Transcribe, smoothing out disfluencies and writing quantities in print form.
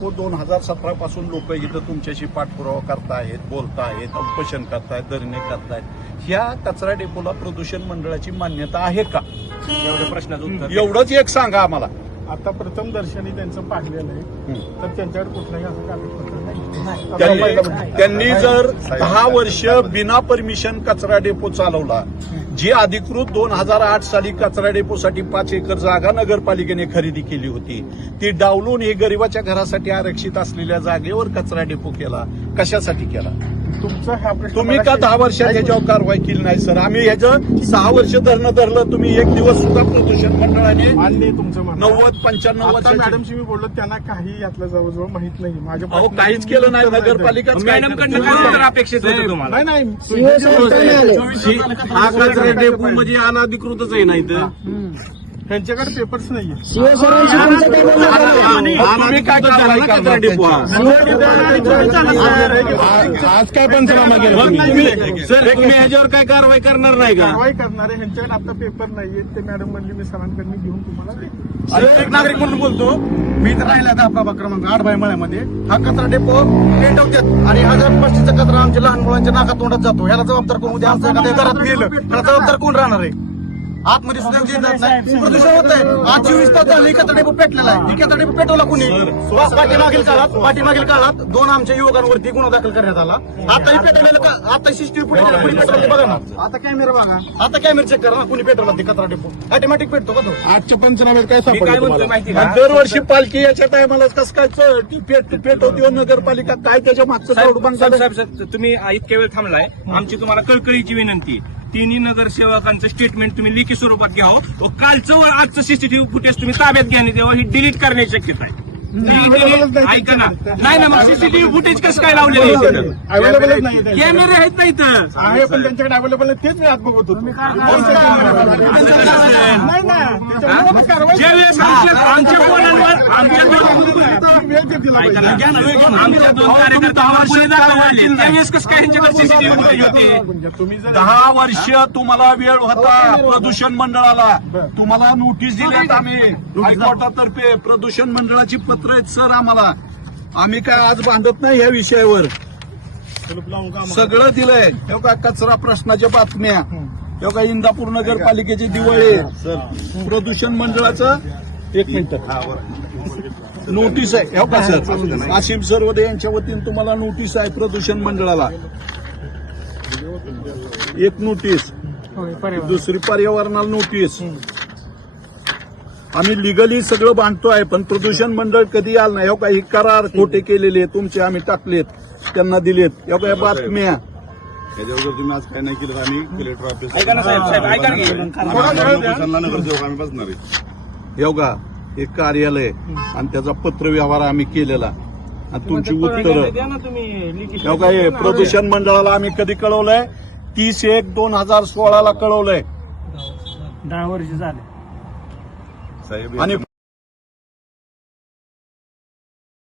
2017 पासून लोक इथं तुमच्याशी पाठपुरावा करतायत, बोलतायत, उपोषण करतायत, धरणे करतायत. ह्या कचरा डेपोला प्रदूषण मंडळाची मान्यता आहे का? एवढ्या प्रश्नाचं उत्तर एवढंच एक सांगा आम्हाला. आता प्रथम दर्शनी त्यांचं पाहिलेलं आहे, तर त्यांच्यावर कुठलाही असं कागदपत्र नाही. त्यांनी जर 10 वर्ष बिना परमिशन कचरा डेपो चालवला, जी अधिकृत 2008 साली कचरा डेपोसाठी 5 एकर जागा नगरपालिकेने खरेदी केली होती, ती डावलून हे गरिबाच्या घरासाठी आरक्षित असलेल्या जागेवर कचरा डेपो केला. कशासाठी केला? तुमचा हा प्रश्न तुम्ही का 10 वर्षात ह्याच्यावर कारवाई केली नाही सर? आम्ही ह्याचं 6 वर्ष धरलं, तुम्ही एक दिवस सुद्धा प्रदूषण मंडळाने मान्य तुमचं म्हणणं. 90-95 वर्षाची मॅडमशी मी बोललो, त्यांना काही यातलं जवळजवळ माहित नाही. माझ्या अहो काहीच केलं नाही नगरपालिका. मॅडमकडनं काय उत्तर अपेक्षित होतं तुम्हाला? नाही हा कचरा डेपो म्हणजे अनधिकृतच आहे नाही तर त्यांच्याकडे पेपर्स नाहीये. तुम्ही काय कारवाई करणार डेपो हा आज काय पंचनामा सर तुम्ही ह्याच्यावर काय कारवाई करणार नाही का? कारवाई करणारे ह्यांच्याकडे आता पेपर नाहीये. ते मॅडम म्हणली मी सरांकडे घेऊन तुम्हाला देईन. आणि एक नागरिक म्हणून बोलतो, मी तर राहिला आता प्रभाग क्रमांक 8 मळ्यामध्ये हा कचरा डेपो पेटवतात आणि हा जर पस्तीचा कचरा आमच्या लहान मुलांच्या नाकात तोंडात जातो. ह्याला जबाबदार कोण? उद्या आमच्या एखाद्या घरात गेलं ह्याला जबाबदार कोण राहणार आहे? आतमध्ये सुद्धा जात नाही, प्रदूषण होत आहे. आज 24 तास झाले कचरा डेपो पेटलेला आहे. कचरा डेपो पेटवला कोणी? पाठीमागील काळात 2 आमच्या युवकांवरती गुन्हा दाखल करण्यात आला. आताही पेटवलेलं आता CCTV फुटेज पेटवले बघा ना. आता कॅमेरा बघा, आता कॅमेरा चेक करा ना, कुणी पेटवला ते कचरा डेपो. ऑटोमॅटिक पेटतो का तो? आजच्या पंचनाम्यात काय मी काय म्हणतो माहिती का? दरवर्षी पालखी याच्या टायमाला कसं काय पेटवते नगरपालिका? काय त्याच्या मागचं साहेब, तुम्ही इतक्या वेळ थांबलाय. आमची तुम्हाला कळकळीची विनंती, तिन्ही नगरसेवकांचं स्टेटमेंट तुम्ही लिखित स्वरूपात घ्यावं व कालचं व आजचं CCTV फुटेज तुम्ही ताब्यात घ्याने तेव्हा ही डिलीट करण्याची शक्यता आहे. ऐका ना, नाही ना, मग CCTV फुटेज कसं काय लावलेलं आहे? अवेलेबल नाही. कॅमेरे आहेत ना इथं. आहे पण त्यांच्याकडे अवेलेबल नाही. तेच मी आज बघत होतो. नाही ना, त्याच्यामुळे कारवाई ज्यावेळेस आमच्या पोरांवर वेळ घेतली ऐका ना, आमच्या 2 कार्यकर्ता पुढे दाखल झाले, त्यावेळेस कसं काय यांच्याकडे CCTV फुटेज होते? तुम्ही जर 10 वर्ष तुम्हाला वेळ होता प्रदूषण मंडळाला. तुम्हाला नोटीस दिल्यात आम्ही हायकोर्टातर्फे. प्रदूषण मंडळाची पत्र आहेत सर आम्हाला. आम्ही काय आज बांधत नाही या विषयावर. सगळं दिलंय. हे का कचरा प्रश्नाच्या बातम्या, हे का इंदापूर नगरपालिकेची दिवाळी, प्रदूषण मंडळाचं 1 मिनिट नोटीस आहे. हे का सर आशिम सरवदे यांच्या वतीने तुम्हाला नोटीस आहे प्रदूषण मंडळाला. 1 नोटीस, दुसरी पर्यावरणाला नोटीस. आम्ही लिगली सगळं बांधतोय, पण प्रदूषण मंडळ कधी आलं नाही. काही करार खोटे केलेले तुमचे आम्ही टाकलेत, त्यांना दिलेत. काही बातम्या त्याच्यावर तुम्ही आज काय नाही केलं तर आम्ही कलेक्टर ऑफिस ऐका ना साहेब, ऐका की. नगरसेवक आम्ही बसणार आहे. योगा हे कार्यालय आणि त्याचा पत्र व्यवहार आम्ही केलेला आणि तुमची उत्तरं. द्या ना तुम्ही लिखित. योगा हे प्रदूषण मंडळाला आम्ही कधी कळवलंय? 30/1/2016 कळवलंय. 10 वर्ष झाले. साहेब आणि